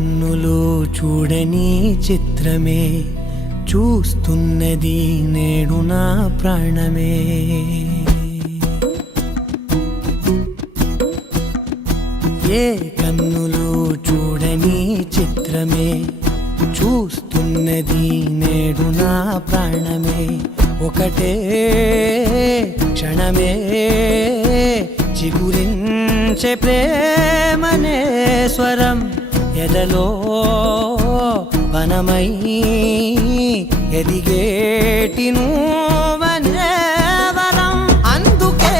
కన్నులు చూడని చిత్రమే చూస్తున్నది నేడు నా ప్రాణమే. ఏ కన్నులు చూడని చిత్రమే చూస్తున్నది నేడు నా ప్రాణమే. ఒకటే క్షణమే చిగురించే ప్రేమనే స్వరం ఎదలో వనమై ఎదిగేటి నువ్వనే వరం. అందుకే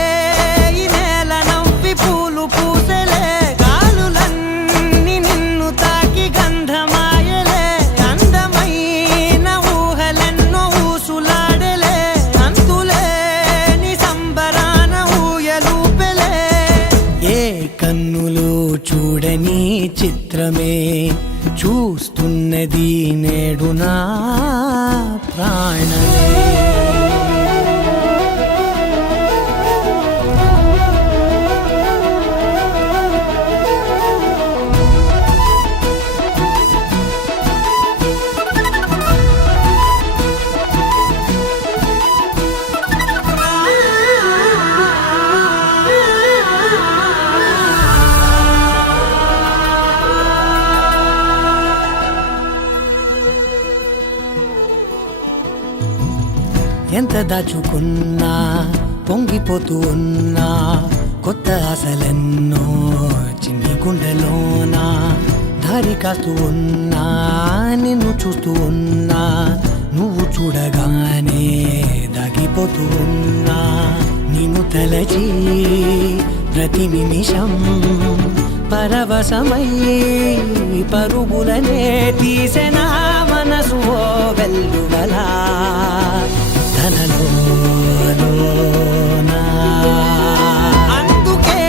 ఈ నేల నవ్వి పూలు పూసెలే, గాలులన్నీ నిన్ను తాకి గంధమాయలే. అందమైన ఊహలెన్నో ఊసులాడలే, అంతులేని సంబరాన ఊయలూపెలే. ఏ కన్నులు చూడని చిత్రమే చూస్తున్నది నేడు నా ప్రాణమే. ఎంత దాచుకున్నా పొంగిపోతూ ఉన్నా, కొత్త ఆశలెన్నో చిన్ని గుండెలోనా. దారి కాస్తూ ఉన్నా, నిన్ను చూస్తూ ఉన్నా, నువ్వు చూడగానే దాగిపోతూ ఉన్నా. నిన్ను తలచి ప్రతి నిమిషం పరవశమై పరుగులనే తీసెనా మనసు ఓ వెల్లువలా తనలోనా. అందుకే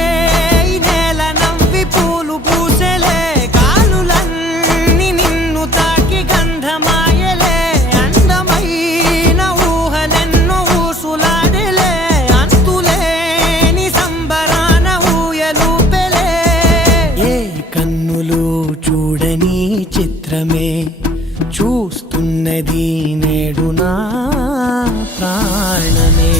ఈ నేల నవ్వి పూలు పూసెలే, గాలులన్నీ నిన్ను తాకి గంధమాయలే. అందమైన ఊహలెన్నో ఊసులాడలే, అంతులేని సంబరాన ఊయలూపెలే. ఏ కన్నులు చూడని చిత్రమే చూస్తున్నది నేడు నా ప్రాణమే.